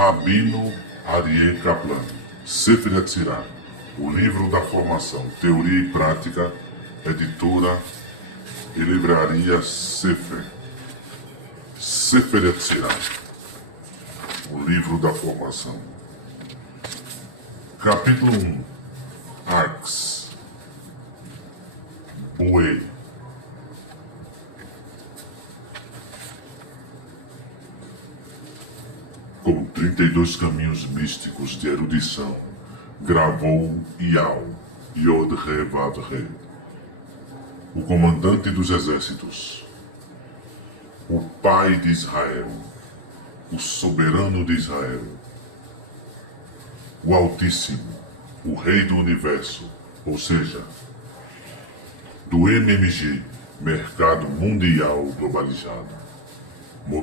Rabino Aryeh Kaplan, Sefer Yetzirah, o livro da formação, teoria e prática, editora e livraria Sefer. Sefer Yetzirah, o livro da formação. Capítulo 1. Arcs. Boi. Com 32 caminhos místicos de erudição, gravou Ial, Yod-He Vav-He, o comandante dos exércitos, o pai de Israel, o soberano de Israel, o Altíssimo, o Rei do Universo, ou seja, do MMG, Mercado Mundial Globalizado.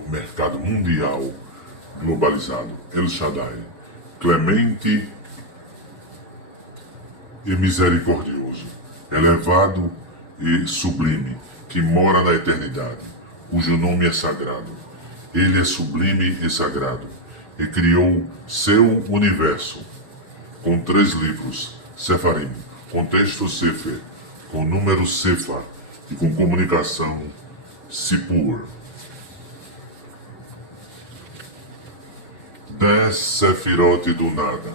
Mercado Mundial Globalizado, El Shaddai, clemente e misericordioso, elevado e sublime, que mora na eternidade, cujo nome é sagrado. Ele é sublime e sagrado, e criou seu universo, com 3 livros, Sefarim, com texto Sefer, com número Sefer e com comunicação Sipur. 10 Sefirot do nada,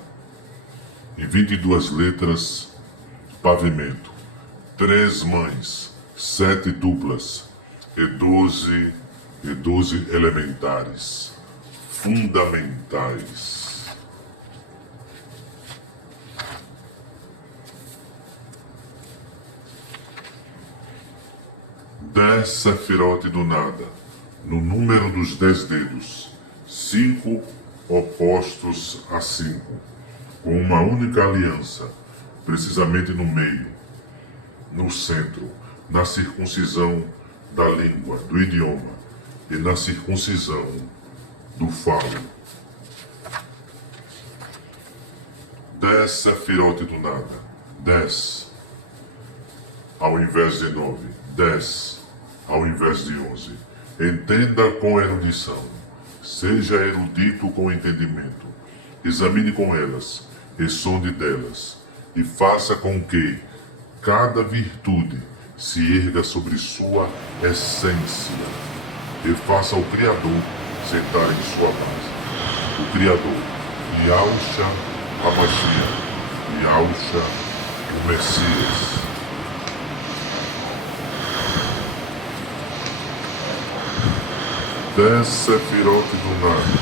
e 22 letras, pavimento, 3 mães, 7 duplas, e 12 elementares, fundamentais. Dez Sefirot do nada, no número dos 10 dedos, 5 opostos a 5, com uma única aliança, precisamente no meio, no centro, na circuncisão da língua, do idioma, e na circuncisão do falo. 10 Sefirot do nada, 10, ao invés de 9, 10, ao invés de 11. Entenda com erudição. Seja erudito com entendimento, examine com elas, e sonde delas, e faça com que cada virtude se erga sobre sua essência, e faça o Criador sentar em sua base. O Criador, Yahushua HaMashiach, Yahushua o Messias. Dez Sefirot do nada,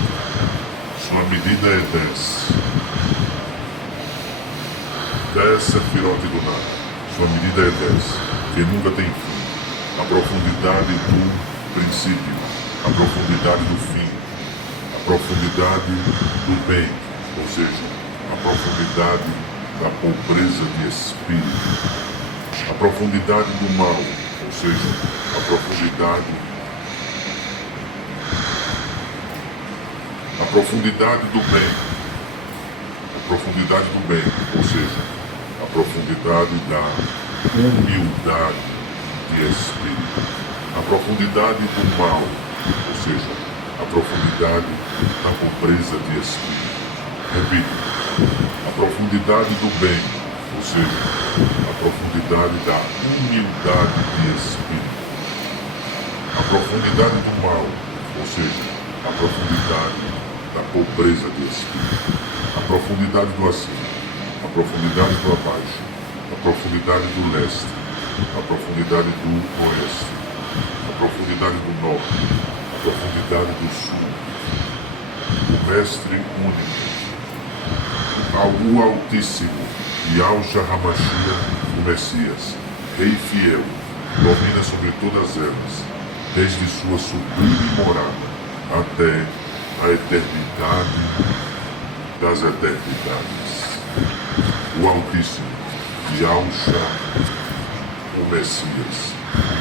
sua medida é 10. 10 Sefirot do nada, sua medida é 10, que nunca tem fim. A profundidade do princípio, a profundidade do fim, a profundidade do bem, ou seja, a profundidade da pobreza de espírito, a profundidade do mal, ou seja, a profundidade do bem, a profundidade do bem, ou seja, a profundidade da humildade de espírito, a profundidade do mal, ou seja, a profundidade da pobreza de espírito. Repito, a profundidade do bem, ou seja, a profundidade da humildade de espírito, a profundidade do mal, ou seja, a profundidade da pobreza de espírito, a profundidade do acima, a profundidade do abaixo, a profundidade do leste, a profundidade do oeste, a profundidade do norte, a profundidade do sul, o mestre único, o Altíssimo, Yahushua HaMashiach, o Messias, Rei fiel, domina sobre todas elas, desde sua sublime morada até a eternidade das eternidades. O Altíssimo, Yahushua, o Messias,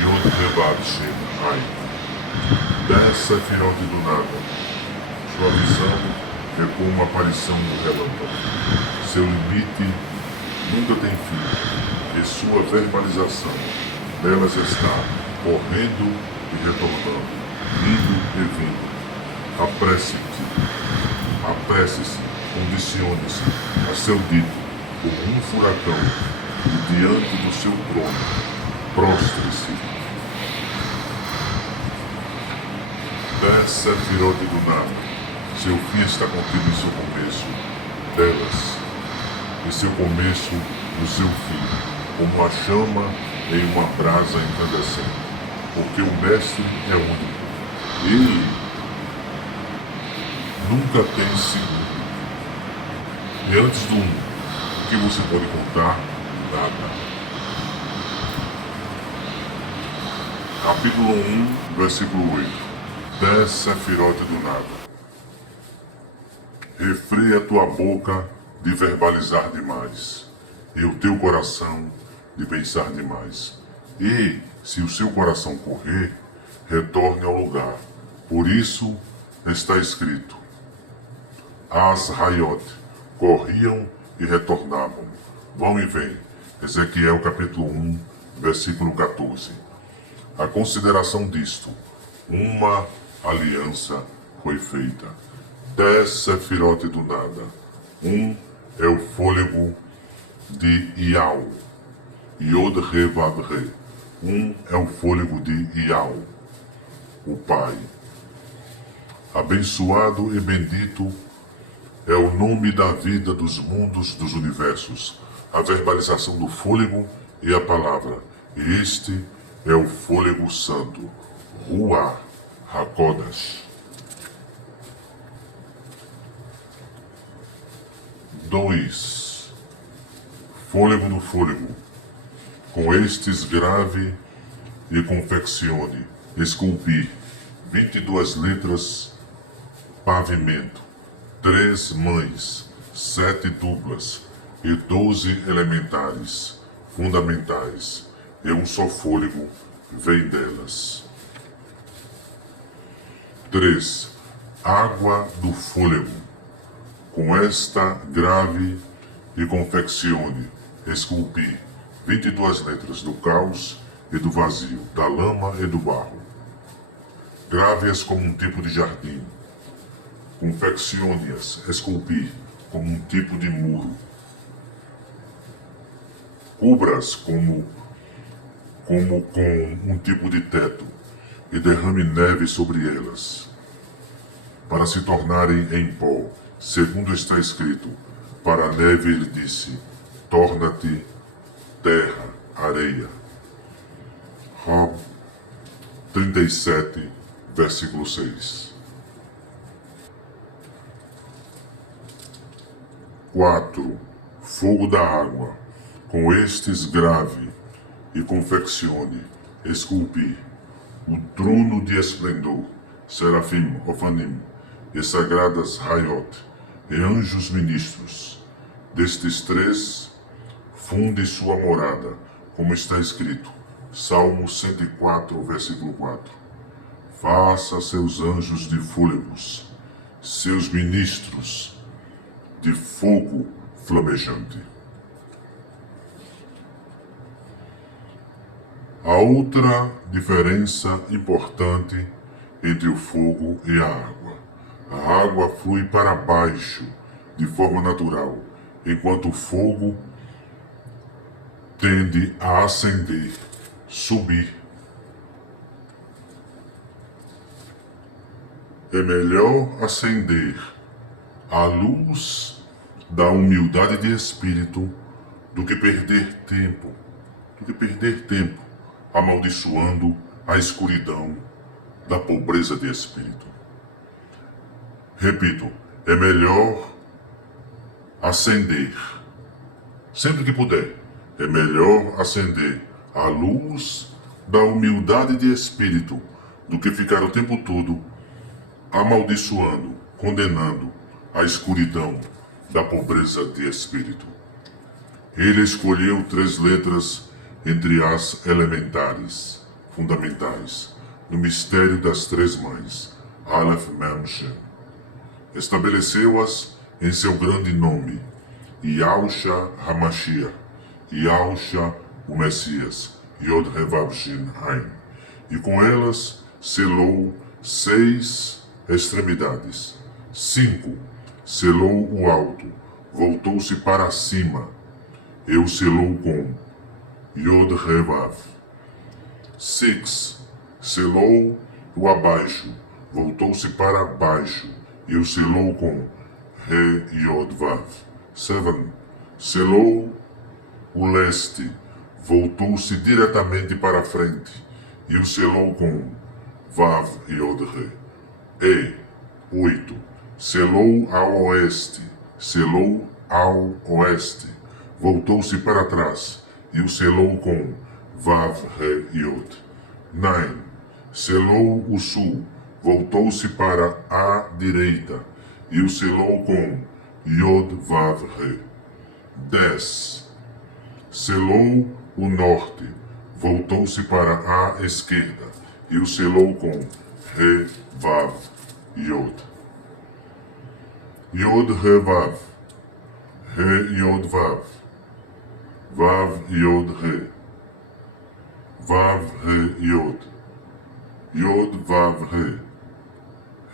Yod-He Vav-He. 10 Sefirot do nada, sua visão é como uma aparição do relâmpago. Seu limite nunca tem fim, e sua verbalização nelas está, correndo e retornando, indo e vindo. Apresse-te, preces, condicione-se a seu dito como um furacão e diante do seu trono, prostre-se. 10 Sefirote do nada. Seu fim está contido em seu começo, delas, em seu começo, no seu fim, como a chama em uma brasa incandescente, porque o Mestre é único. Ele nunca tem segundo. E antes do o que você pode contar? Nada. Capítulo 1, versículo 8. 10 Sefirote do nada. Refreia tua boca de verbalizar demais, e o teu coração de pensar demais. E, se o seu coração correr, retorne ao lugar. Por isso está escrito: As Hayot corriam e retornavam. Vão e vêm. Ezequiel capítulo 1, versículo 14. A consideração disto, uma aliança foi feita. 10 Sefirote do nada. É o fôlego de Iau. Yod Re Vav Re. É o fôlego de Iau, o Pai. Abençoado e bendito é o nome da vida dos mundos dos universos, a verbalização do fôlego e a palavra. Este é o fôlego santo, Ruach HaKodesh. 2. Fôlego do fôlego. Com estes grave e confeccione, esculpi 22 letras, pavimento, 3 mães, 7 duplas e 12 elementares, fundamentais, e um só fôlego vem delas. 3. Água do fôlego. Com esta grave e confeccione, esculpi 22 letras do caos e do vazio, da lama e do barro. Grave-as como um tipo de jardim. Confeccione-as, esculpi como um tipo de muro. Cubra-as como com um tipo de teto e derrame neve sobre elas, para se tornarem em pó. Segundo está escrito, para a neve ele disse, torna-te terra, areia. Job 37, versículo 6. 4. Fogo da água. Com estes grave e confeccione, esculpi o trono de esplendor, serafim, ofanim, e sagradas Hayot, e anjos ministros. Destes 3, funde sua morada, como está escrito, Salmo 104, versículo 4. Faça seus anjos de fôlegos, seus ministros de fogo flamejante. A outra diferença importante entre o fogo e a água. A água flui para baixo de forma natural, enquanto o fogo tende a ascender, subir. É melhor acender a luz da humildade de espírito do que perder tempo, amaldiçoando a escuridão da pobreza de espírito. Repito, é melhor acender, sempre que puder, é melhor acender a luz da humildade de espírito do que ficar o tempo todo amaldiçoando, condenando a escuridão da pobreza de espírito. Ele escolheu 3 letras entre as elementares, fundamentais, no mistério das 3 mães, Aleph Mem Shem. Estabeleceu-as em seu grande nome, Yahushua HaMashiach, Yahushua o Messias, Yod He Vav Shin Ain, e com elas selou 6 extremidades, 5 selou o alto, voltou-se para cima, e o selou com Yod He Vav. 6. Selou o abaixo, voltou-se para baixo, e o selou com He Yod Vav. 7. Selou o leste, voltou-se diretamente para frente, e o selou com Vav Yod He. E 8. Selou ao oeste, selou ao oeste, voltou-se para trás, e o selou com Vav He Yod. 9. Selou o sul, voltou-se para a direita, e o selou com Yod Vav He. 10. Selou o norte, voltou-se para a esquerda, e o selou com He Vav Yod. Yod He Vav, He Yod Vav, Vav Yod He, Vav He Yod, Yod Vav He,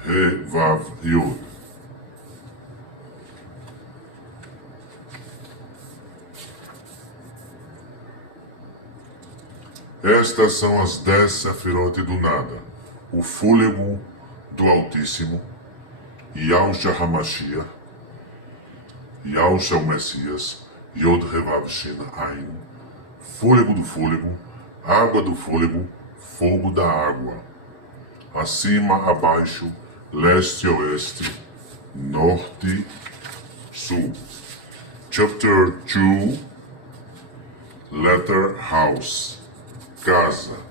He Vav Yod. Estas são as 10 Sefirot do nada, o fôlego do Altíssimo, Yahusha HaMashiach, Yahusha o Messias, Yod He Vav Shin Ain, fôlego do fôlego, água do fôlego, fogo da água, acima, abaixo, leste, oeste, norte, sul. Chapter 2, Letter House, casa.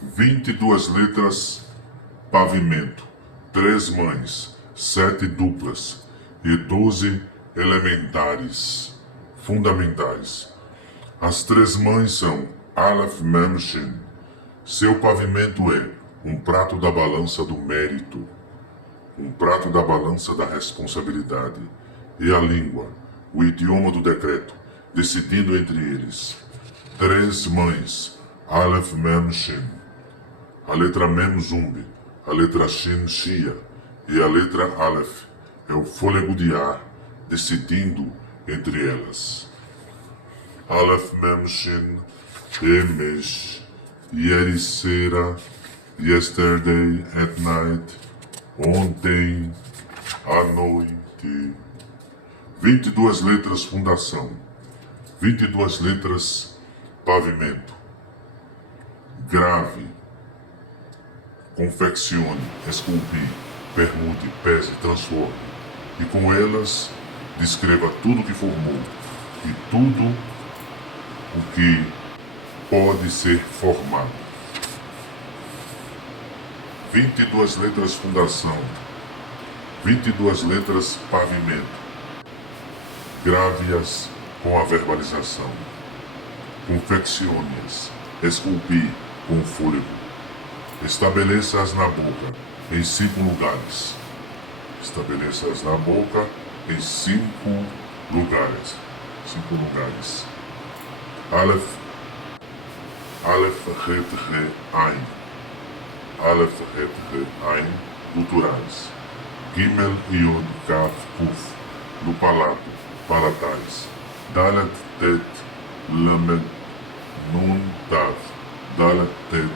22 letras, pavimento, 3 mães, 7 duplas e 12 elementares, fundamentais. As 3 mães são Aleph Mem Shin. Seu pavimento é um prato da balança do mérito, um prato da balança da responsabilidade, e a língua, o idioma do decreto, decidindo entre eles. 3 mães, Aleph Mem Shin. A letra Mem Zumbi, a letra Shin Shia e a letra Aleph é o fôlego de ar decidindo entre elas. Aleph Mem Shin Emesh Yerisera Yesterday at night, ontem à noite. 22 letras fundação, 22 letras pavimento. Grave, confeccione, esculpie, permute, pese, transforme, e com elas descreva tudo que formou e tudo o que pode ser formado. 22 letras fundação, 22 letras pavimento. Grave-as com a verbalização, confeccione-as, esculpie com o fôlego. Estabeleça-as na boca, em 5 lugares. Estabeleça-as na boca, em 5 lugares. 5 lugares. Aleph, Aleph, Het, He, Ain. Aleph, Het, He, Ain, guturais. Gimel, Yod, Kaf, Kuf, no palato, palatais. Dalet, Tet, Lamed, Nun, Tav. Dalet, Tet,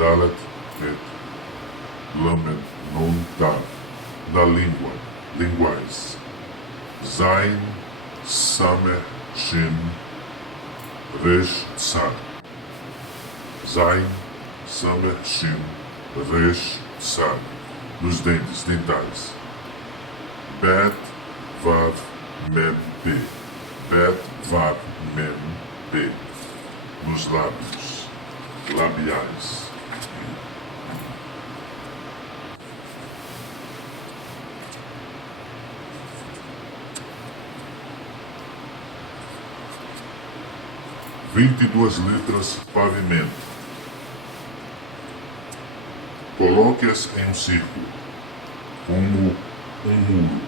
Dalet, Tet, Lamed, Nun, Tav. Da língua, linguais. Zain, Samer, Shin, Resh, Tsar. Zain, Samer, Shin, Resh, Tsar. Dos dentes, dentais. Bet, Vav, Mem, P. Bet, Vav, Mem, P. Nos lábios, labiais. Vinte e 22 letras pavimento. Coloque-as em um círculo, como um muro,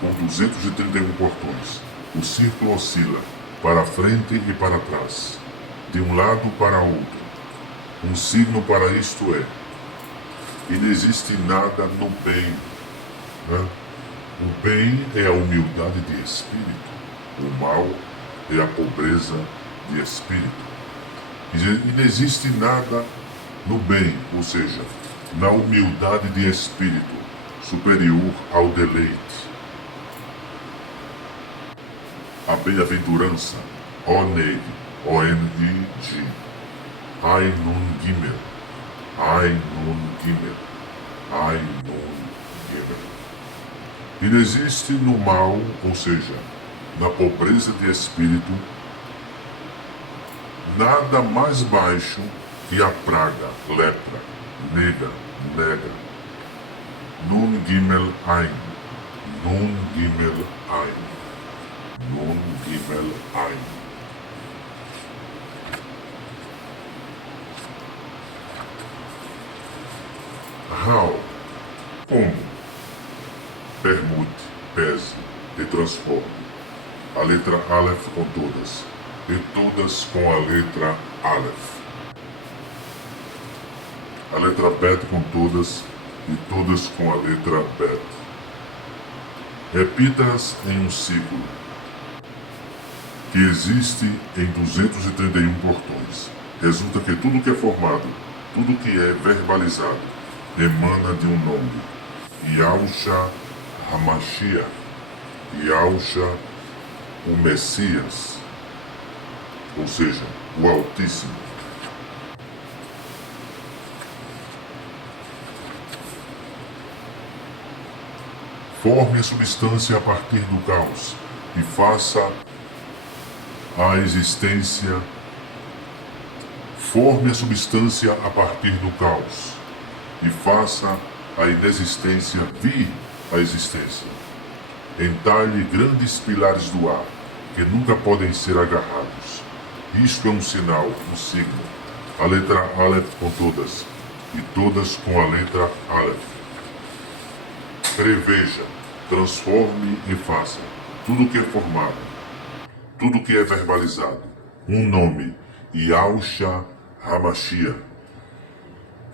com 231 portões. O círculo oscila para frente e para trás, de um lado para outro. Um signo para isto é: e não existe nada no bem. Né? O bem é a humildade de espírito, o mal é a pobreza de espírito. E não existe nada no bem, ou seja, na humildade de espírito, superior ao deleite. A bem-aventurança, Oneg, O-N-I-G, Ainun Gimel, Ainun Gimel, Ainun Gimel. E não existe no mal, ou seja, na pobreza de espírito, nada mais baixo que a praga, lepra, nega. Nun Gimel Ain, Nun Gimel Ain, Nun Gimel Ain. How? Como? Permute, pese e transforme. A letra Aleph com todas, e todas com a letra Aleph. A letra Bet com todas, e todas com a letra Bet. Repita-as em um ciclo, que existe em 231 portões. Resulta que tudo que é formado, tudo que é verbalizado, emana de um nome. Yahusha HaMashiach, Yahusha o Messias, ou seja, o Altíssimo. Forme a substância a partir do caos e faça a existência. Forme a substância a partir do caos e faça a inexistência vir à existência. Entalhe grandes pilares do ar, que nunca podem ser agarrados. Isto é um sinal, um signo. A letra Aleph com todas, e todas com a letra Aleph. Preveja, transforme e faça tudo que é formado, tudo que é verbalizado. Um nome, Yahusha HaMashiach,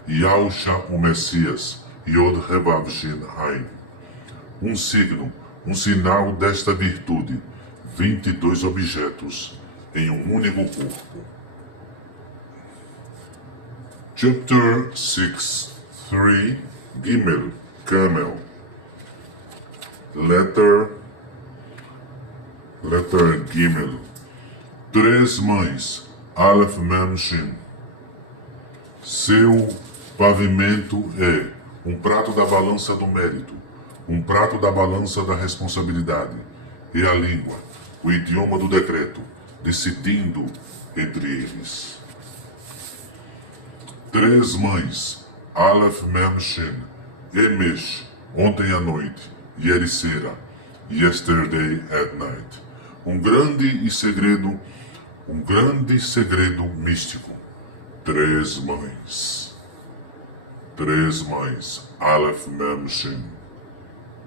Yahusha o Messias, Yod Revav Shin Ain. Um signo, um sinal desta virtude, 22 objetos em um único corpo. Chapter 6, 3, Gimel, Camel. Letter Gimel. 3 mães, Aleph Mem Shin. Seu pavimento é um prato da balança do mérito, um prato da balança da responsabilidade, e a língua, o idioma do decreto, decidindo entre eles. 3 mães, Aleph Mem Shin, Emesh, ontem à noite, Yerisera, yesterday at night. Um grande segredo místico. 3 mães. 3 mães, Aleph Mem Shin,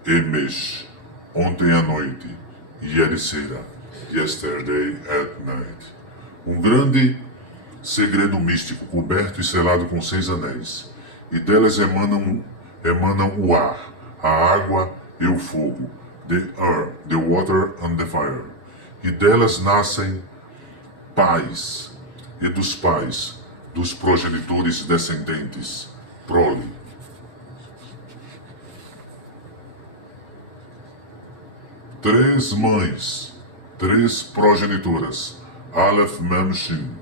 Emesh, ontem à noite, Yerisera, yesterday at night. Um grande segredo místico, coberto e selado com 6 anéis, e delas emanam o ar, a água e o fogo, the water and the fire. E delas nascem pais, e dos pais, dos progenitores descendentes, prole. 3 mães, 3 progenitoras, Aleph Mem Shin.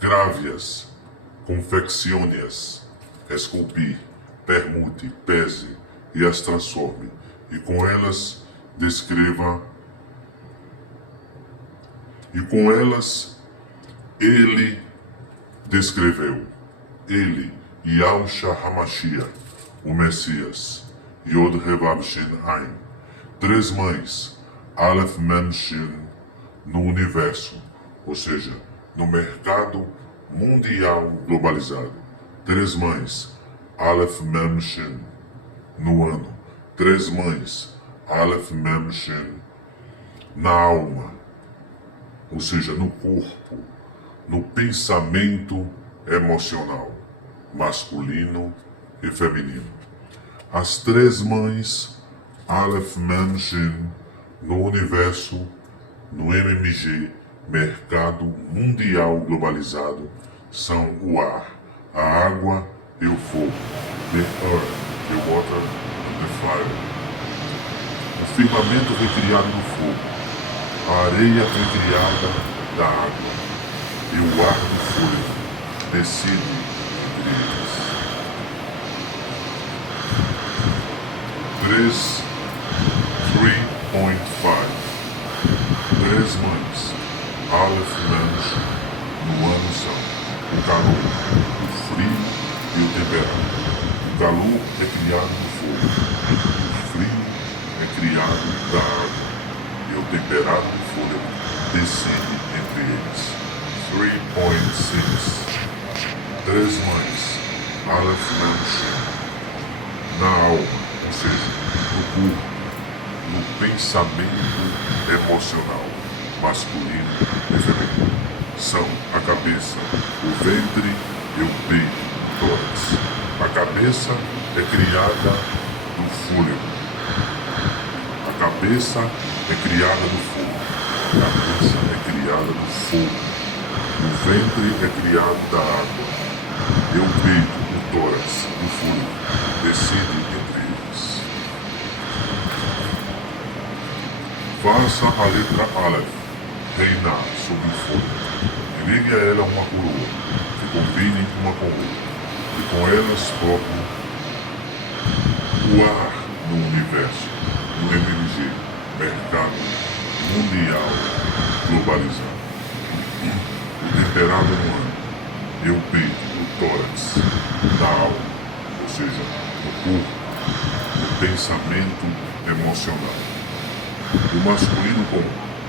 Grave-as, confeccione-as, esculpi, permute, pese e as transforme, e com elas descreva, e com elas ele descreveu, ele, Yahusha HaMashiach, o Messias, Yod Revav Shin Ain. 3 mães, Aleph Mem Shin, no universo, ou seja, no mercado mundial globalizado. 3 mães, Aleph Mem Shin, no ano. 3 mães, Aleph Mem Shin, na alma, ou seja, no corpo, no pensamento emocional. masculino e feminino. As três mães, Aleph, Mem, Shin, no universo, no MMG, mercado mundial globalizado, são o ar, a água e o fogo, the earth, the water and the fire. O firmamento recriado do fogo, a areia recriada da água e o ar do fôlego decide entre eles. 3.5 Três mães, Aleph, Mem, Shin, no ano são o calor, o frio e o temperado. O calor é criado do fogo, o frio é criado da água e o temperado do fôlego decide entre eles. 3.6 Três mães, Aleph, Mem, Shin, na alma, ou seja, no corpo, no pensamento emocional, masculino e feminino. São a cabeça, o ventre e o peito, o tórax. A cabeça é criada do fôlego. A cabeça é criada do fogo. A cabeça é criada do fogo. O ventre é criado da água. E o peito, o tórax, do fôlego, decide entre eles. Faça a letra Aleph reinar sobre o fogo. E ligue a ela uma coroa, que combine uma com outra, e com elas forme o ar no universo, no MMG, mercado mundial globalizado. O temperado no ano, e o peito, o tórax, da alma, ou seja, o corpo, o pensamento emocional. O masculino com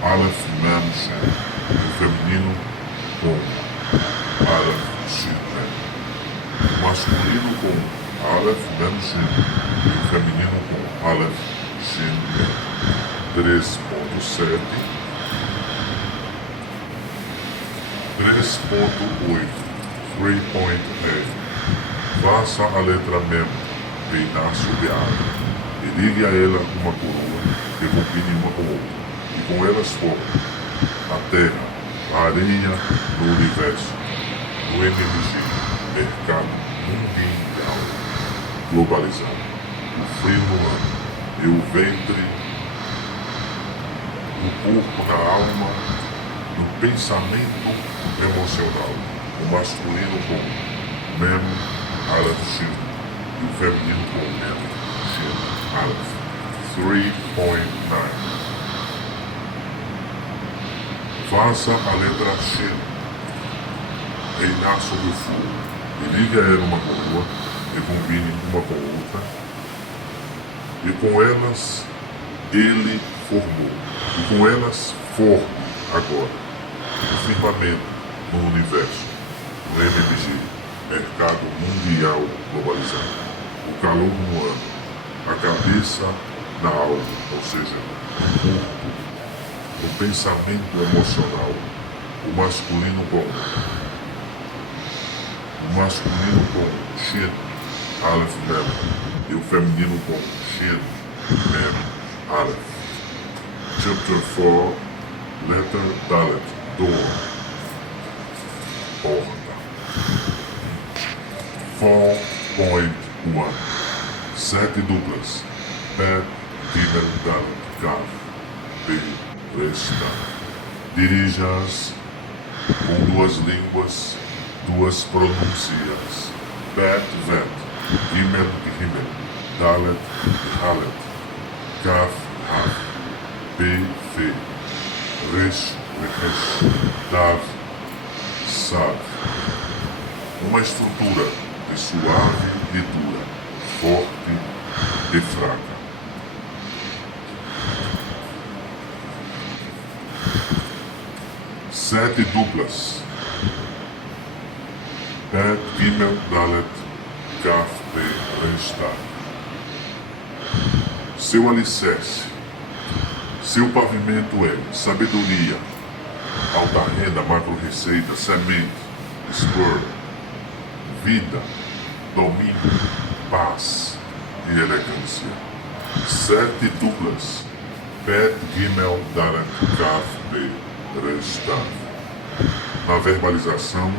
Aleph, Mem, Shin, e o feminino com Aleph, Shin, Mem. O masculino com Aleph, Mem, Shin, e o feminino com Aleph, Shin, Mem. 3.7 3.8 3.8 Faça a letra Mem reinar sobre a água e ligue a ela uma coroa que combine uma com outra, e com elas forme a terra, a areia no universo, no MMG, mercado mundial globalizado, o frio no ano e o ventre, o corpo na alma, no pensamento emocional, o masculino com Mem, Aleph, Shin, e o feminino com Mem, Shin, Aleph. 3.9 Faça a letra Shin reinar sobre o fogo e ligue a ela uma coroa e combine uma com outra, e com elas ele formou, e com elas forme agora o firmamento no universo, no MMG, mercado mundial globalizado, o calor no ano, a cabeça na alma, ou seja, no corpo, no pensamento emocional, o masculino com Shin, Aleph, Mem, e o feminino com Shin, Mem, Aleph. Chapter 4, letter Dalet, door, porta. 4.1 Sete duplas, Pet, Gimel, Dalet, Kaf, P, Resta. Dirijas com duas línguas, duas pronúncias. Bet, Vet, Gimel, Gimel, Dalet, Halet, Kaf, Haf, P, Fe, Resh, Rehesh, Dav, Sav. Uma estrutura de suave e dura, forte e fraca. Sete duplas. Bet, Gimel, Dalet, Kaf, Pe, Resh, Tav. Seu alicerce, seu pavimento é sabedoria, alta renda, macro receita, semente, spur, vida, domínio, paz e elegância. 7 duplas, Bet Gimel Dalet Kaf Pe Resh Tav. Na verbalização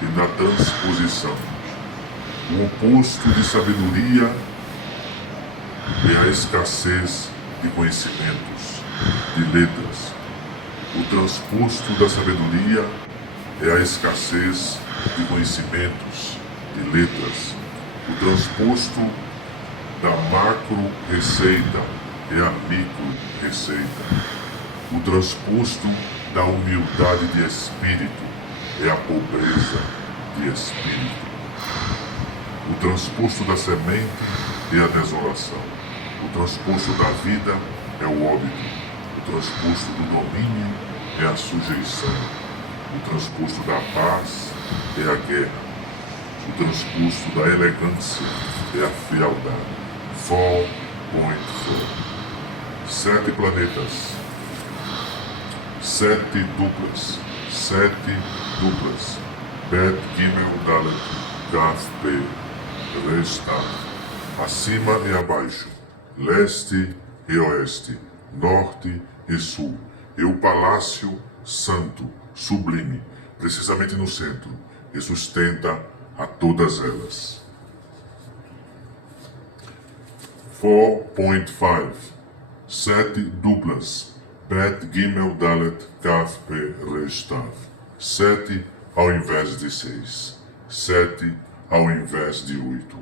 e na transposição. O oposto de sabedoria é a escassez de conhecimentos, de letras. O transposto da sabedoria é a escassez de conhecimentos, de letras. O transposto da macro receita é a micro receita. O transposto da humildade de espírito é a pobreza de espírito. O transposto da semente é a desolação. O transposto da vida é o óbito. O transposto do domínio é a sujeição. O transposto da paz é a guerra. O transposto da elegância é a frialdade. 4.4. 7 planetas. 7 duplas. 7 duplas. Bet Gimel Dalet Kaf Pe Resh Tav. Acima e abaixo, leste e oeste, norte e sul, e o palácio santo, sublime, precisamente no centro, e sustenta a todas elas. 4.5. 7 duplas, Bet Gimel Dalet Kaf Pe Resh Tav. 7 ao invés de 6, 7 ao invés de 8.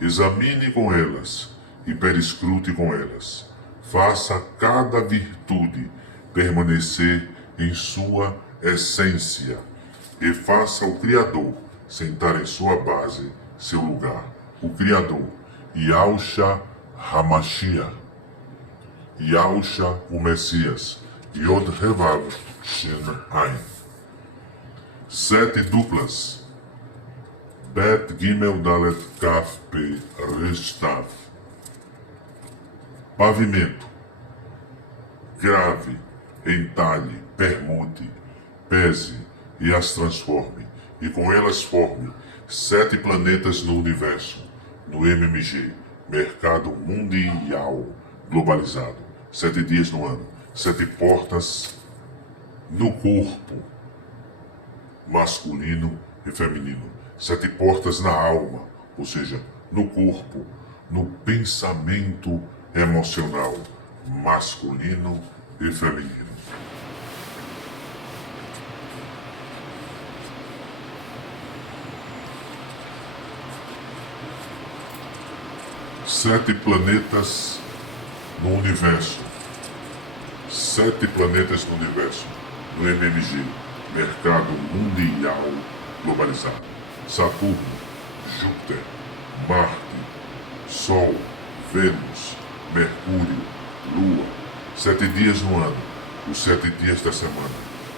Examine com elas e perescrute com elas. Faça cada virtude permanecer em sua essência e faça o Criador sentar em sua base, seu lugar. O Criador, Yahushua Hamashiach, Yahushua o Messias, Yod Revav Shin Ain. 7 duplas. Bet Gimel Dalet Kaf Pe Resh Tav. Pavimento. Grave, entalhe, permute, pese e as transforme, e com elas forme 7 planetas no universo, no MMG, Mercado Mundial Globalizado. 7 dias no ano, 7 portas no corpo, masculino e feminino. 7 portas na alma, ou seja, no corpo, no pensamento emocional, masculino e feminino. Sete planetas no universo. 7 planetas no universo, no MMG, Mercado Mundial Globalizado. Saturno, Júpiter, Marte, Sol, Vênus, Mercúrio, Lua. 7 dias no ano, os 7 dias da semana.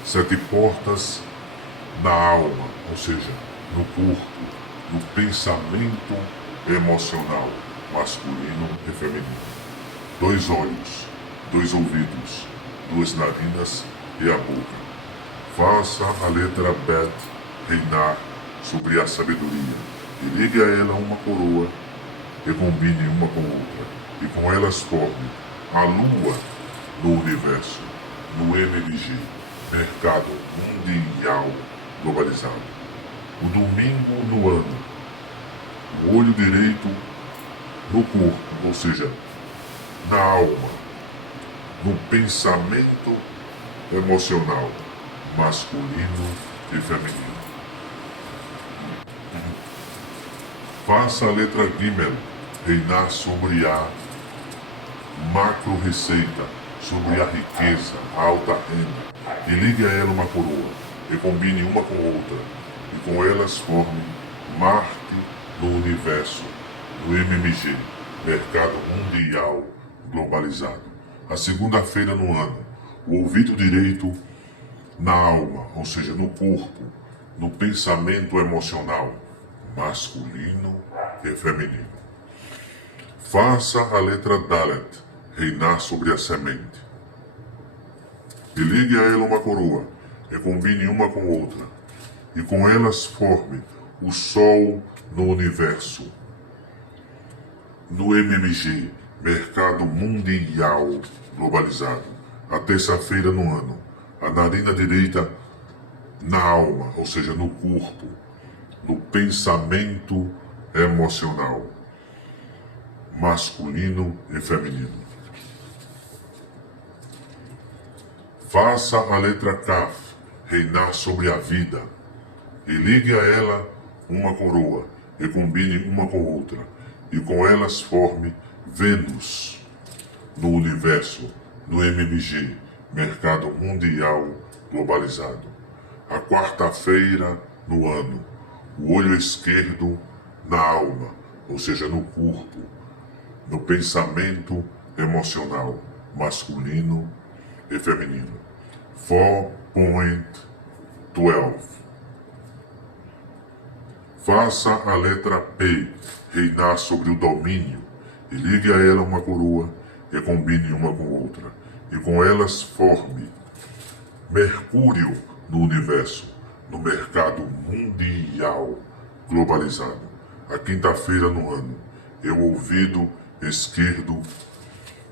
7 portas na alma, ou seja, no corpo, no pensamento emocional, masculino e feminino. 2 olhos, 2 ouvidos, 2 narinas e a boca. Faça a letra Bet reinar sobre a sabedoria, e ligue a ela uma coroa, e combine uma com outra, e com elas forme a lua no universo, no MMG, Mercado Mundial Globalizado. O domingo no ano, o olho direito no corpo, ou seja, na alma, no pensamento emocional, masculino e feminino. Faça a letra Gimel reinar sobre a macro receita, sobre a riqueza, a alta renda, e ligue a ela uma coroa, e combine uma com outra, e com elas forme Marte no universo, no MMG, Mercado Mundial Globalizado. A segunda-feira no ano, o ouvido direito na alma, ou seja, no corpo, no pensamento emocional, masculino e feminino. Faça a letra Dalet reinar sobre a semente. E ligue a ela uma coroa, e combine uma com outra, e com elas forme o sol no universo, no MMG, mercado mundial globalizado. A terça-feira no ano, a narina direita na alma, ou seja, no corpo, no pensamento emocional, masculino e feminino. Faça a letra Kaf reinar sobre a vida e ligue a ela uma coroa e combine uma com outra e com elas forme Vênus no universo, no MMG, mercado mundial globalizado. A quarta-feira no ano, o olho esquerdo na alma, ou seja, no corpo, no pensamento emocional, masculino e feminino. 4.12. Faça a letra P reinar sobre o domínio e ligue a ela uma coroa e combine uma com outra e com elas forme Mercúrio no universo, no mercado mundial globalizado. A quinta-feira no ano, e o ouvido esquerdo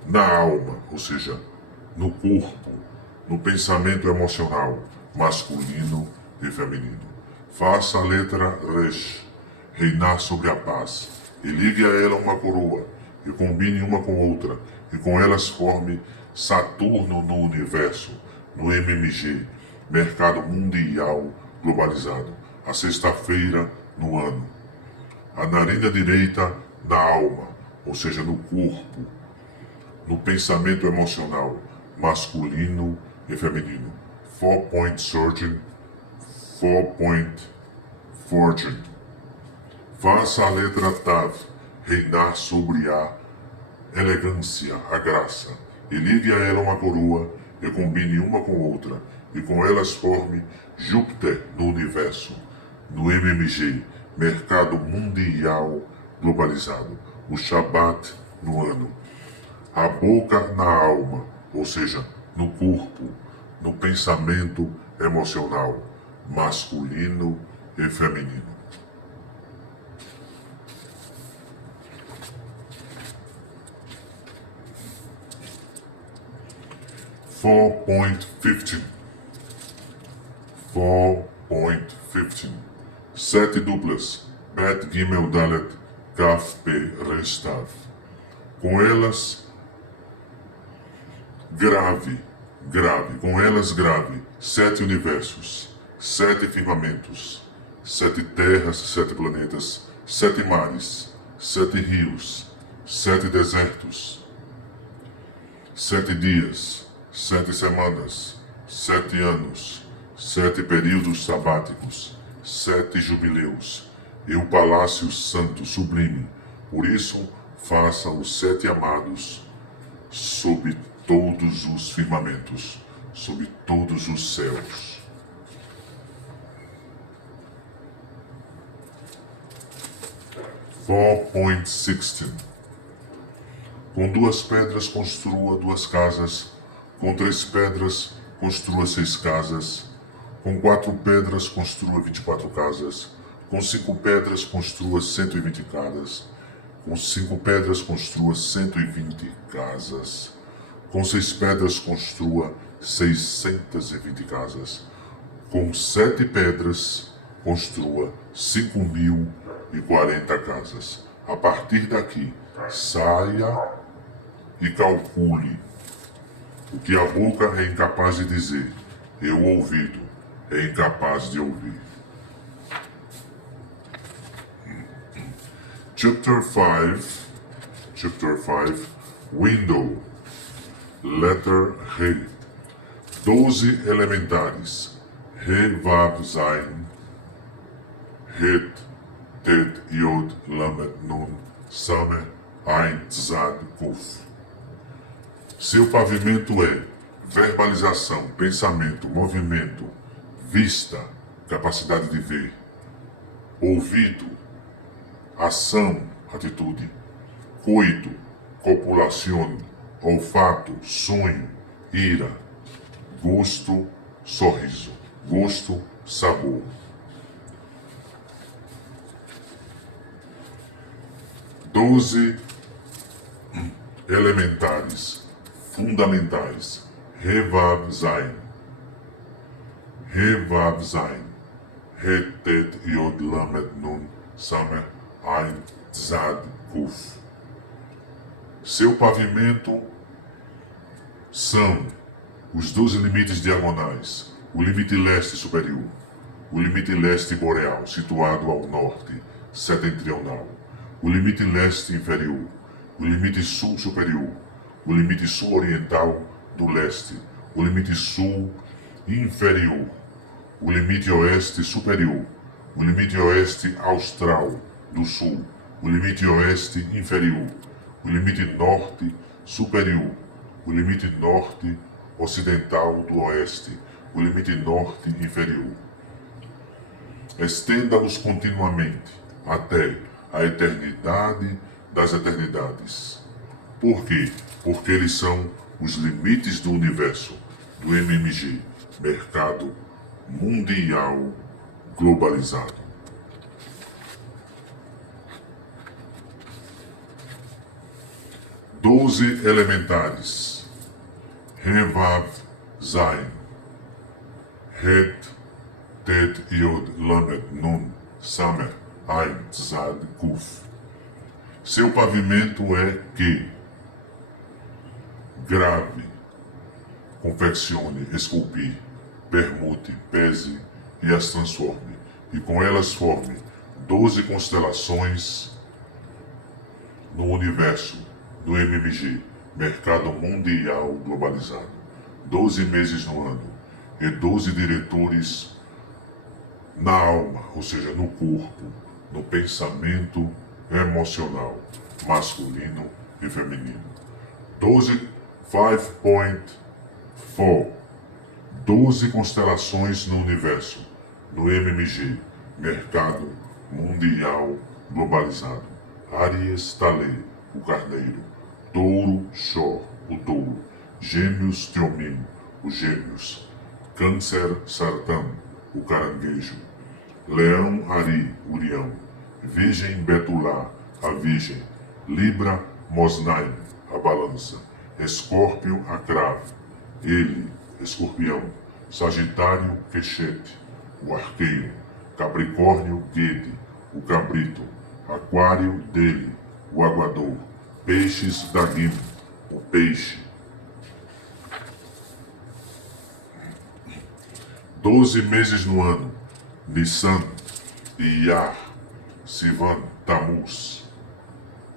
na alma, ou seja, no corpo, no pensamento emocional, masculino e feminino. Faça a letra Resh reinar sobre a paz e ligue a ela uma coroa e combine uma com outra e com elas forme Saturno no universo, no MMG, mercado mundial globalizado. A sexta-feira no ano, a narina direita na alma, ou seja, no corpo, no pensamento emocional, masculino e feminino. 4-point surgeon, 4-point fortune. Faça a letra Tav reinar sobre a elegância, a graça, e ligue a ela uma coroa e combine uma com outra, e com elas forme Júpiter no universo, no MMG, mercado mundial globalizado. O Shabat no ano, a boca na alma, ou seja, no corpo, no pensamento emocional, masculino e feminino. .15 4.15 Sete duplas Bet Gimel Dalet Kaf Pe Restav. Com elas grave, com elas grave, 7 universos, 7 firmamentos, 7 terras, 7 planetas, 7 mares, 7 rios, 7 desertos, 7 dias, 7 semanas, 7 anos, 7 períodos sabáticos, 7 jubileus, e o palácio santo sublime. Por isso, faça os 7 amados sob todos os firmamentos, sob todos os céus. .16 Com 2 pedras construa 2 casas, com 3 pedras construa 6 casas, com 4 pedras construa 24 casas, com 5 pedras construa 120 casas, com 5 pedras construa 120 casas, com 6 pedras construa 620 casas, com 7 pedras construa 5.040 casas. A partir daqui, saia e calcule o que a boca é incapaz de dizer e o ouvido é incapaz de ouvir. Chapter 5, Window, Letter Re. 12 elementares. Re, Vav, Zain, Het, Tet, Yod, Lamed, Nun, Samer, Ain, Tzad, Kuf. Seu pavimento é verbalização, pensamento, movimento, vista, capacidade de ver, ouvido, ação, atitude, coito, copulação, olfato, sonho, ira, gosto, sorriso, gosto, sabor. 12 elementares fundamentais. Revav Zain. Revav Zain. Retet Yod Lamed Nun Samer Ain Zad Kuf. Seu pavimento são os 12 limites diagonais, o limite leste superior, o limite leste boreal, situado ao norte, setentrional, o limite leste inferior, o limite sul superior, o limite sul oriental do leste, o limite sul inferior, o limite oeste superior, o limite oeste austral do sul, o limite oeste inferior, o limite norte superior, o limite norte ocidental do oeste, o limite norte inferior. Estenda-os continuamente até a eternidade das eternidades. Por quê? Porque eles são os limites do universo, do MMG, mercado mundial globalizado. Doze elementares. Revav Zain. Het Tet Yod Lamed Nun Samer Ain Zad Kuf. Seu pavimento é que grave, confeccione, esculpie, permute, pese e as transforme, e com elas forme 12 constelações no universo, no MMG, mercado mundial globalizado, 12 meses no ano e 12 diretores na alma, ou seja, no corpo, no pensamento emocional, masculino e feminino. 5.4 12 constelações no universo, no MMG, mercado mundial globalizado. Aries Talê, o carneiro. Touro Shor, o touro. Gêmeos Teomim, os gêmeos. Câncer Sartam, o caranguejo. Leão Ari, o leão. Virgem Betulá, a virgem. Libra Mosnaim, a balança. Escórpio Acravo, ele, escorpião. Sagitário Quechete, o arqueiro. Capricórnio Guede, o cabrito. Aquário dele, o aguador. Peixes Dagim, o peixe. 12 meses no ano. Nissan, Iyar, Sivan, Tammuz,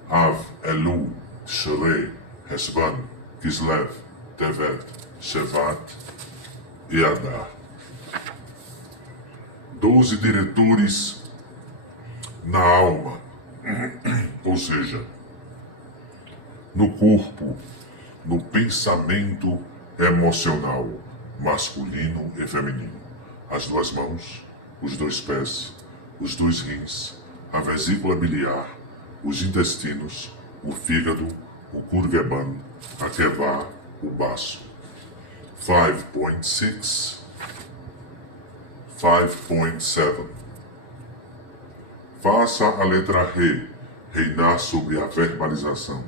Av, Elul, Tishrei, Hesvan, Kislev, Tevet, Shevat e Adar. 12 diretores na alma, ou seja, no corpo, no pensamento emocional, masculino e feminino. As duas mãos, os dois pés, os dois rins, a vesícula biliar, os intestinos, o fígado, o curveban, a kevá, o baço. 5.6 5.7 Faça a letra Re reinar sobre a verbalização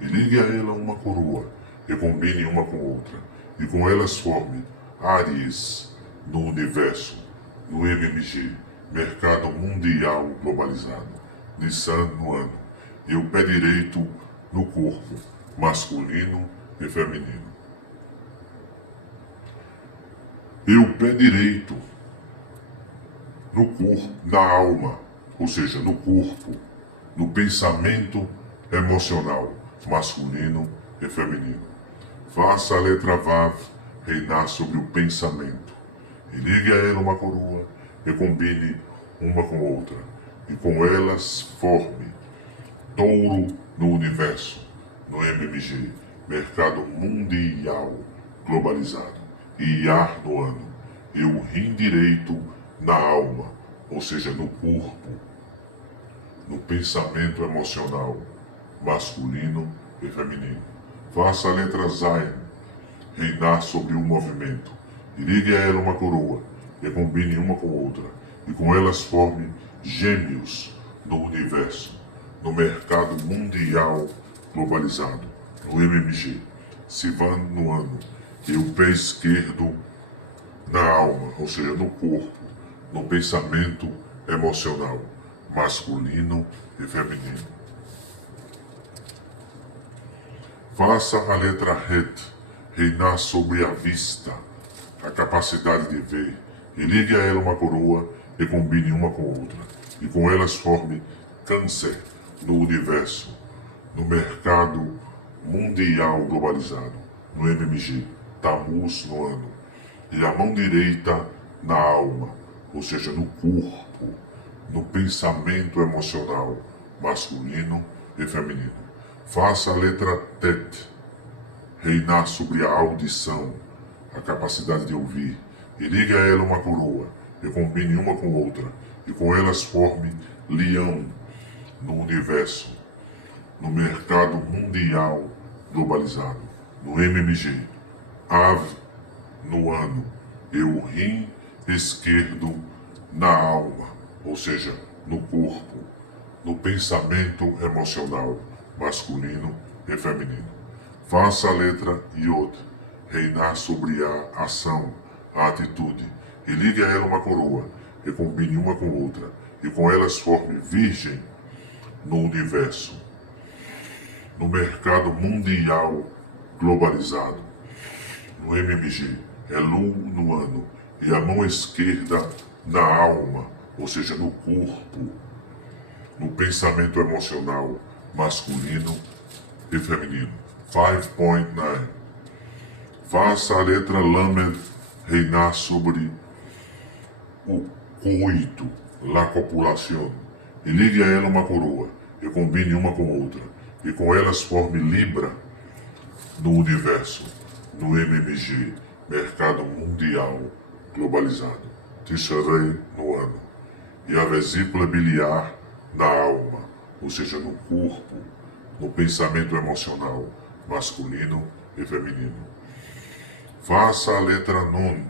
e ligue a ela uma coroa e combine uma com outra e com elas forme Aries no universo, no MMG, mercado mundial globalizado, Nissan no ano, e o pé direito no corpo, masculino e feminino. E o pé direito no corpo, na alma, ou seja, no corpo, no pensamento emocional, masculino e feminino. Faça a letra Vav reinar sobre o pensamento e ligue a ela uma coroa e combine uma com outra e com elas forme Touro no universo, no MMG, mercado mundial globalizado, e Iar no ano, e o rim direito na alma, ou seja, no corpo, no pensamento emocional, masculino e feminino. Faça a letra Zain reinar sobre o movimento, e ligue a ela uma coroa, e combine uma com outra, e com elas forme Gêmeos no universo, no mercado mundial globalizado, no MMG, Sivan no ano, e o pé esquerdo na alma, ou seja, no corpo, no pensamento emocional, masculino e feminino. Faça a letra RET reinar sobre a vista, a capacidade de ver, e ligue a ela uma coroa e combine uma com outra, e com elas forme Câncer no universo, no mercado mundial globalizado, no MMG, Tammuz no ano, e a mão direita na alma, ou seja, no corpo, no pensamento emocional, masculino e feminino. Faça a letra TET reinar sobre a audição, a capacidade de ouvir, e ligue a ela uma coroa, e combine uma com outra, e com elas forme Leão no universo, no mercado mundial globalizado, no MMG, Ave no ano, e o rim esquerdo na alma, ou seja, no corpo, no pensamento emocional, masculino e feminino. Faça a letra Yod reinar sobre a ação, a atitude, e ligue a ela uma coroa, e combine uma com outra, e com elas forme Virgem no universo, no mercado mundial globalizado, no MMG, Elu no ano, e a mão esquerda na alma, ou seja, no corpo, no pensamento emocional, masculino e feminino. 5.9. Faça a letra Lamed reinar sobre o coito, la copulação, e ligue a ela uma coroa, e combine uma com outra, e com elas forme Libra no universo, no MMG, mercado mundial globalizado, Tishrei no ano, e a vesícula biliar na alma, ou seja, no corpo, no pensamento emocional, masculino e feminino. Faça a letra Nun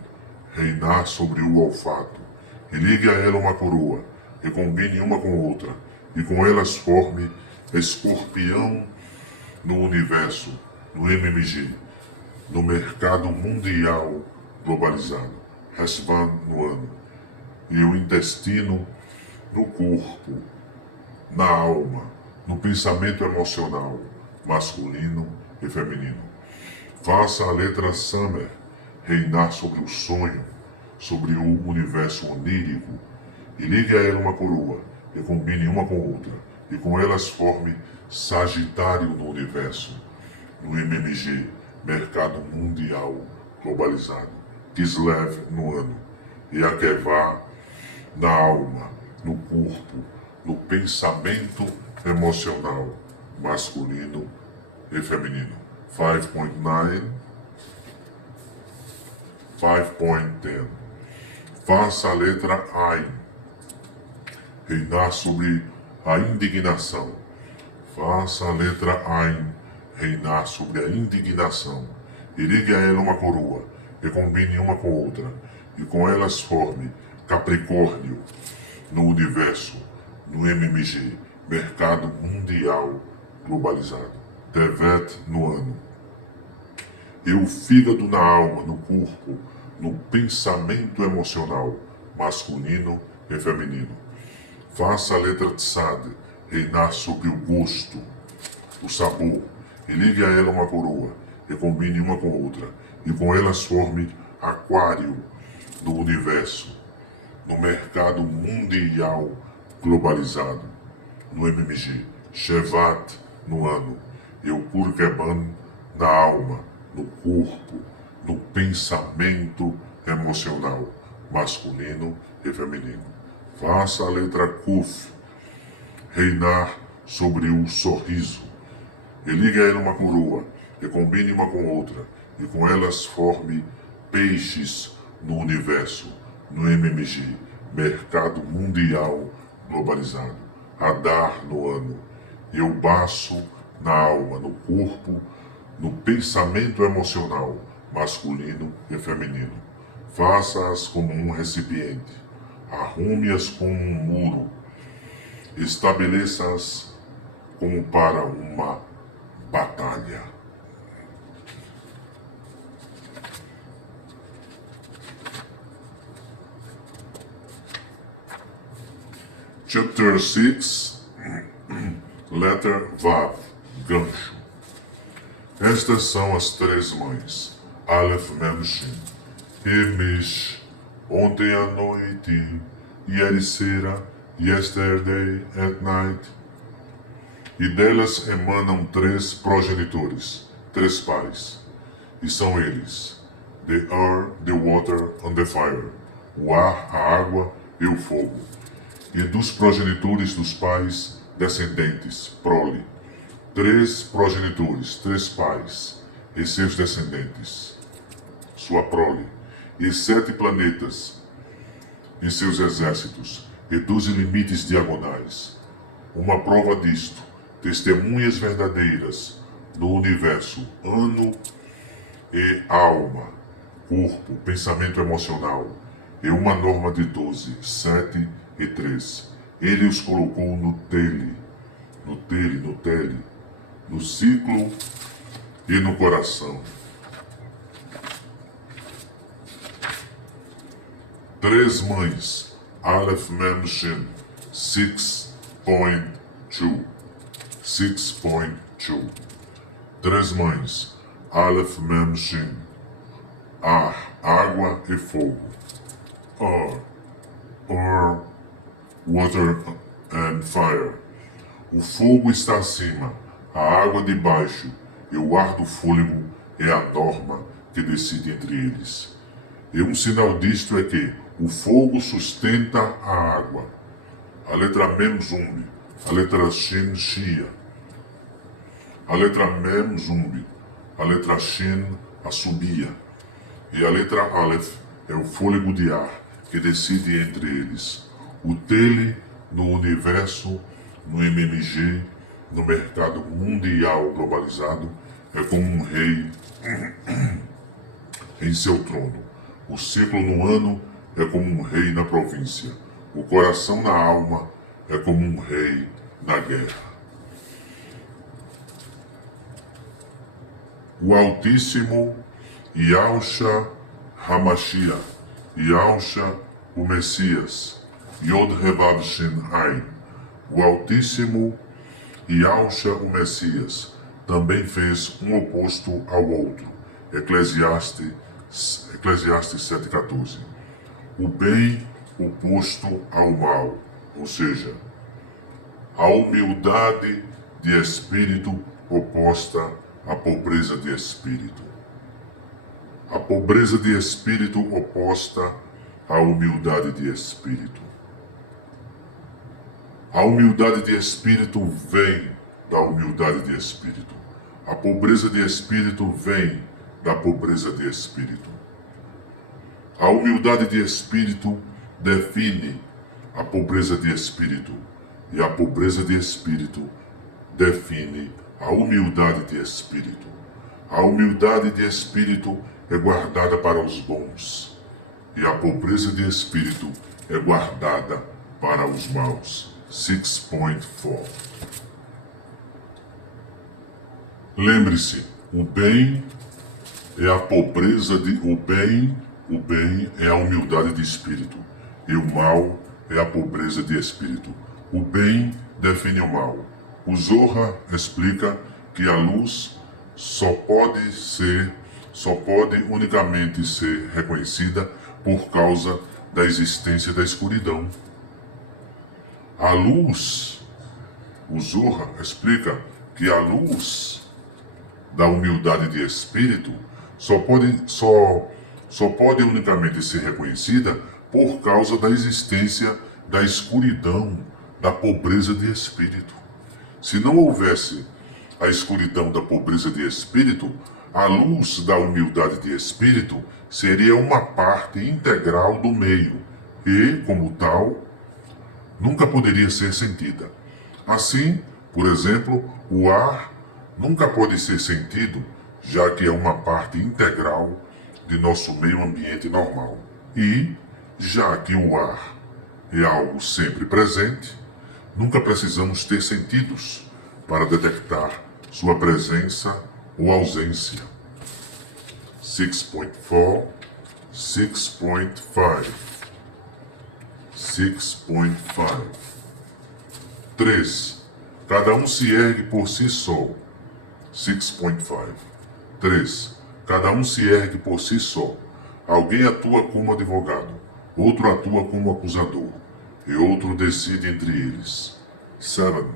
reinar sobre o olfato, e ligue a ela uma coroa, e combine uma com outra, e com elas forme Escorpião no universo, no MMG, no mercado mundial globalizado, Hesvan no ano, e o intestino no corpo, na alma, no pensamento emocional, masculino e feminino. Faça a letra Samer reinar sobre o sonho, sobre o universo onírico, e ligue a ela uma coroa, e combine uma com outra, e com elas forme Sagitário no universo, no MMG, mercado mundial globalizado, Kislev no ano, e Akevá na alma, no corpo, no pensamento emocional, masculino e feminino. 5.9. 5.10. Faça a letra Ain reinar sobre a indignação. Faça a letra Ain reinar sobre a indignação, e ligue a ela uma coroa, e combine uma com outra, e com elas forme Capricórnio no universo, no MMG, mercado mundial globalizado, Tevet no ano, e o fígado na alma, no corpo, no pensamento emocional, masculino e feminino. Faça a letra Tzad reinar sobre o gosto, o sabor, e ligue a ela uma coroa, e combine uma com outra, e com elas forme Aquário no universo, no mercado mundial globalizado, no MMG, Shevat no ano, e o Purkeban na alma, no corpo, no pensamento emocional, masculino e feminino. Faça a letra Kuf reinar sobre o sorriso, e ligue a ela uma coroa, e combine uma com outra, e com elas forme Peixes no universo, no MMG, mercado mundial globalizado, Adar no ano, e o baço na alma, no corpo, no pensamento emocional, masculino e feminino. Faça-as como um recipiente, arrume-as como um muro, estabeleça-as como para uma batalha. Chapter 6, Letter Vav, gancho. Estas são as três mães, Aleph, Mem, Shin, Emish, ontem à noite, Yerisera, yesterday at night. E delas emanam três progenitores, três pais, e são eles, the air, the water and the fire, o ar, a água e o fogo. E dos progenitores dos pais, descendentes, prole, três progenitores, três pais, e seus descendentes, sua prole, e 7 planetas, em seus exércitos, e 12 limites diagonais. Uma prova disto, testemunhas verdadeiras no universo, ano e alma, corpo, pensamento emocional, e uma norma de 12, 7 e 3. Ele os colocou no tele, no ciclo e no coração. Três mães, Aleph, Mem, Shin, 6.2. 6.2. Três mães, Aleph, Mem, Shin, ar, água e fogo. Earth, water and fire. O fogo está acima, a água debaixo, e o ar do fôlego é a norma que decide entre eles. E um sinal disto é que o fogo sustenta a água. A letra Mem, Zumbi. A letra Shin, Shia. A letra Mem, Zumbi. A letra Shin, a subia. E a letra Aleph é o fôlego de ar que decide entre eles. O tele no universo, no MMG, no mercado mundial globalizado, é como um rei em seu trono. O ciclo no ano é como um rei na província. O coração na alma é como um rei na guerra. O Altíssimo, Yahusha Hamashiach, Yahusha o Messias, Yod Revav Shin Ain, o Altíssimo, Yahusha o Messias, também fez um oposto ao outro. Eclesiastes 7,14. O bem oposto ao mal, ou seja, a humildade de espírito oposta à pobreza de espírito. A pobreza de espírito oposta à humildade de espírito. A humildade de espírito vem da humildade de espírito. A pobreza de espírito vem da pobreza de espírito. A humildade de espírito define a pobreza de espírito, e a pobreza de espírito define a humildade de espírito. A humildade de espírito é guardada para os bons, e a pobreza de espírito é guardada para os maus. 6.4. Lembre-se, o bem é a pobreza de... O bem é a humildade de espírito, e o mal é a pobreza de espírito. O bem define o mal. O Zohar explica que a luz só pode unicamente ser reconhecida por causa da existência da escuridão. A luz, o Zohar explica que a luz da humildade de espírito só pode unicamente ser reconhecida por causa da existência da escuridão, da pobreza de espírito. Se não houvesse a escuridão da pobreza de espírito, a luz da humildade de espírito seria uma parte integral do meio e, como tal, nunca poderia ser sentida. Assim, por exemplo, o ar nunca pode ser sentido, já que é uma parte integral de nosso meio ambiente normal. E, já que o ar é algo sempre presente, nunca precisamos ter sentidos para detectar sua presença ou ausência. 6.4, 6.5, 6.5. 3. Cada um se ergue por si só. 6.5. 3. Cada um se ergue por si só. Alguém atua como advogado, outro atua como acusador, e outro decide entre eles. 7.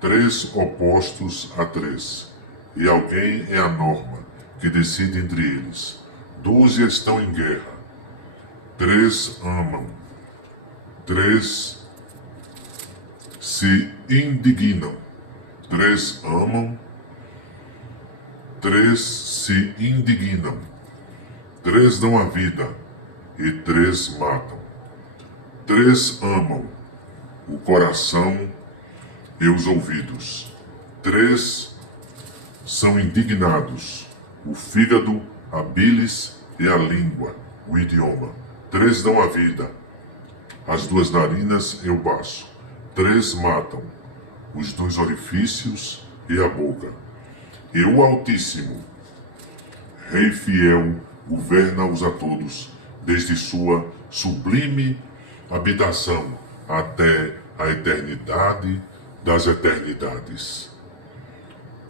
3 opostos a 3, e alguém é a norma, que decide entre eles. 12 estão em guerra. 3 amam. 3 se indignam. 3 amam. 3 se indignam. 3 dão a vida e 3 matam. 3 amam o coração e os ouvidos. 3 são indignados, o fígado, a bilis e a língua, o idioma. 3 dão a vida, as 2 narinas e o baço. 3 matam, os 2 orifícios e a boca. E o Altíssimo, Rei fiel, governa-os a todos, desde sua sublime habitação até a eternidade das eternidades.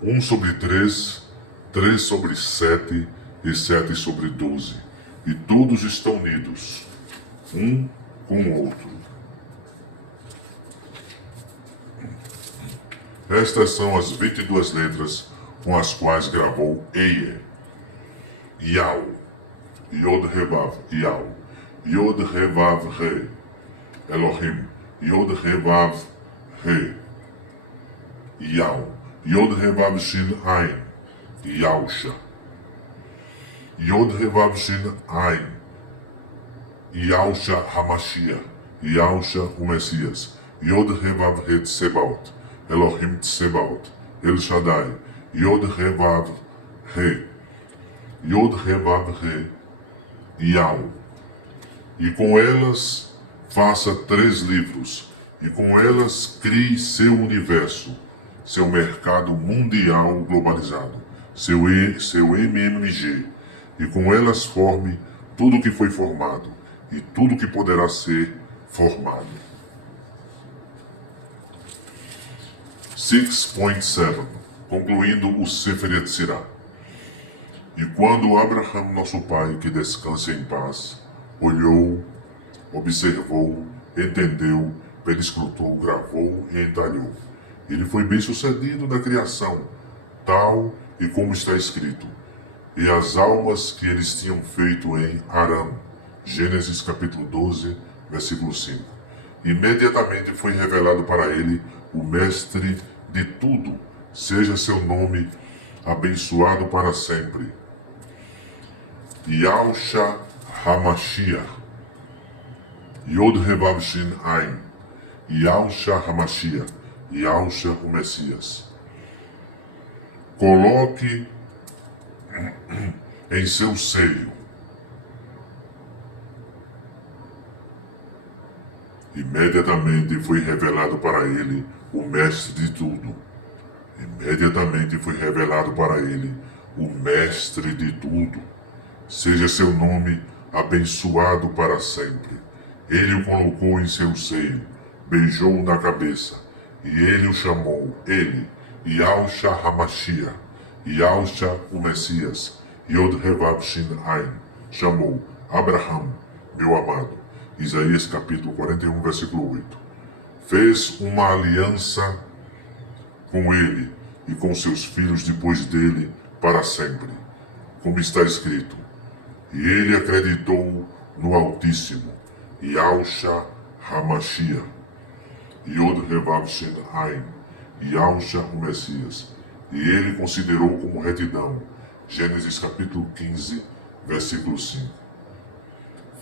1 sobre 3, 3 sobre 7 e 7 sobre 12. E todos estão unidos, um com o outro. Estas são as 22 letras com as quais gravou Eie. Yau, Yod Revav, Yau, Yod Revav Re, Elohim, Yod Revav Re, Yau, Yod Revav Shin Ain, Yausha, Yod Revav Shin Ain, Yausha Hamashiach, Yausha o Messias, Yod Revav Re Tsebaot, Elohim Tsebaot, El Shaddai, Yod Revav Re, Yod Revav Re, Yau. E com elas faça 3 livros, e com elas crie seu universo, seu mercado mundial globalizado, seu MMG, e com elas forme tudo que foi formado, e tudo que poderá ser formado. 6.7. Concluindo o Sefer Yetzirah. E quando Abraham, nosso pai, que descansa em paz, olhou, observou, entendeu, perscrutou, gravou e entalhou, ele foi bem sucedido na criação, tal e como está escrito, e as almas que eles tinham feito em Aram. Gênesis capítulo 12, versículo 5. Imediatamente foi revelado para ele o mestre de tudo, seja seu nome abençoado para sempre. Yausha Hamashiach, Yod Revav Shin Ain, Yausha Hamashiach, Yausha o Messias. Coloque em seu seio. Imediatamente foi revelado para ele o mestre de tudo. Imediatamente foi revelado para ele o mestre de tudo. Seja seu nome abençoado para sempre. Ele o colocou em seu seio, beijou-o na cabeça, e ele o chamou, ele, Yausha Hamashiach, Yausha o Messias, Yod Revav Shin Ain, chamou Abraham, meu amado. Isaías capítulo 41, versículo 8. Fez uma aliança com ele e com seus filhos depois dele para sempre, como está escrito. E ele acreditou no Altíssimo, Yausha Hamashiach, Yod Revav Shin Ain, Yausha o Messias, e ele considerou como retidão. Gênesis capítulo 15, versículo 5.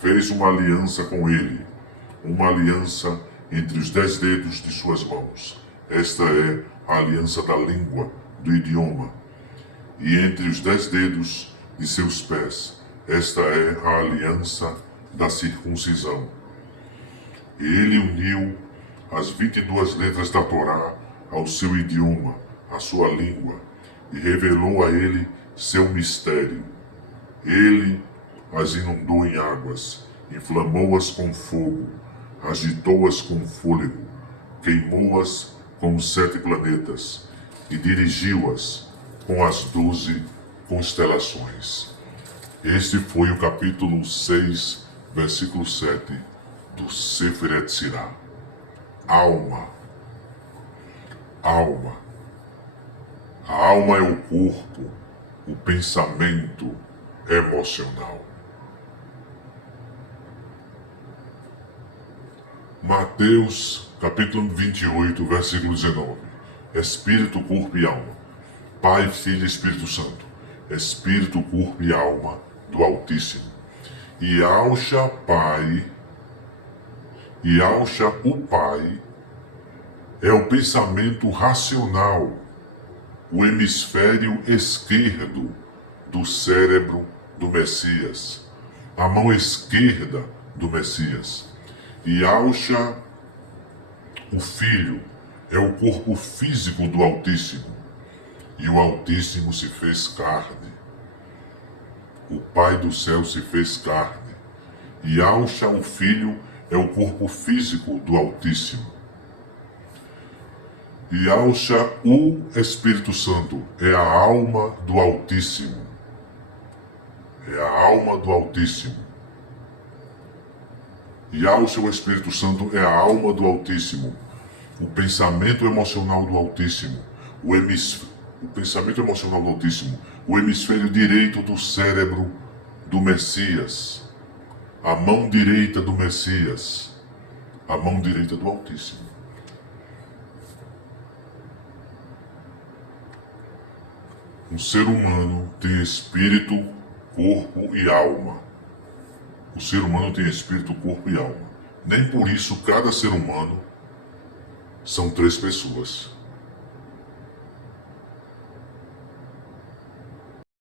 Fez uma aliança com ele, uma aliança entre os 10 dedos de suas mãos. Esta é a aliança da língua, do idioma. E entre os 10 dedos de seus pés, esta é a aliança da circuncisão. Ele uniu as 22 letras da Torá ao seu idioma, à sua língua, e revelou a ele seu mistério. Ele as inundou em águas, inflamou-as com fogo, agitou-as com fôlego, queimou-as com os 7 planetas e dirigiu-as com as 12 constelações. Este foi o capítulo 6, versículo 7 do Sefer Yetzirah. Alma. Alma. A alma é o corpo, o pensamento emocional. Mateus, capítulo 28, versículo 19. Espírito, corpo e alma. Pai, Filho e Espírito Santo. Espírito, corpo e alma do Altíssimo. E Alcha, Pai, o Pai, é o pensamento racional, o hemisfério esquerdo do cérebro do Messias, a mão esquerda do Messias. E Alcha, o Filho, é o corpo físico do Altíssimo, e o Altíssimo se fez carne. O Pai do céu se fez carne, e Alcha, o Filho, é o corpo físico do Altíssimo. E Alcha, o Espírito Santo, é a alma do Altíssimo. É a alma do Altíssimo. E Alcha, o Espírito Santo, é a alma do Altíssimo. O pensamento emocional do Altíssimo. O pensamento emocional do Altíssimo. O hemisfério direito do cérebro do Messias. A mão direita do Messias. A mão direita do Altíssimo. Um ser humano tem espírito, corpo e alma. O ser humano tem espírito, corpo e alma. Nem por isso cada ser humano são 3 pessoas.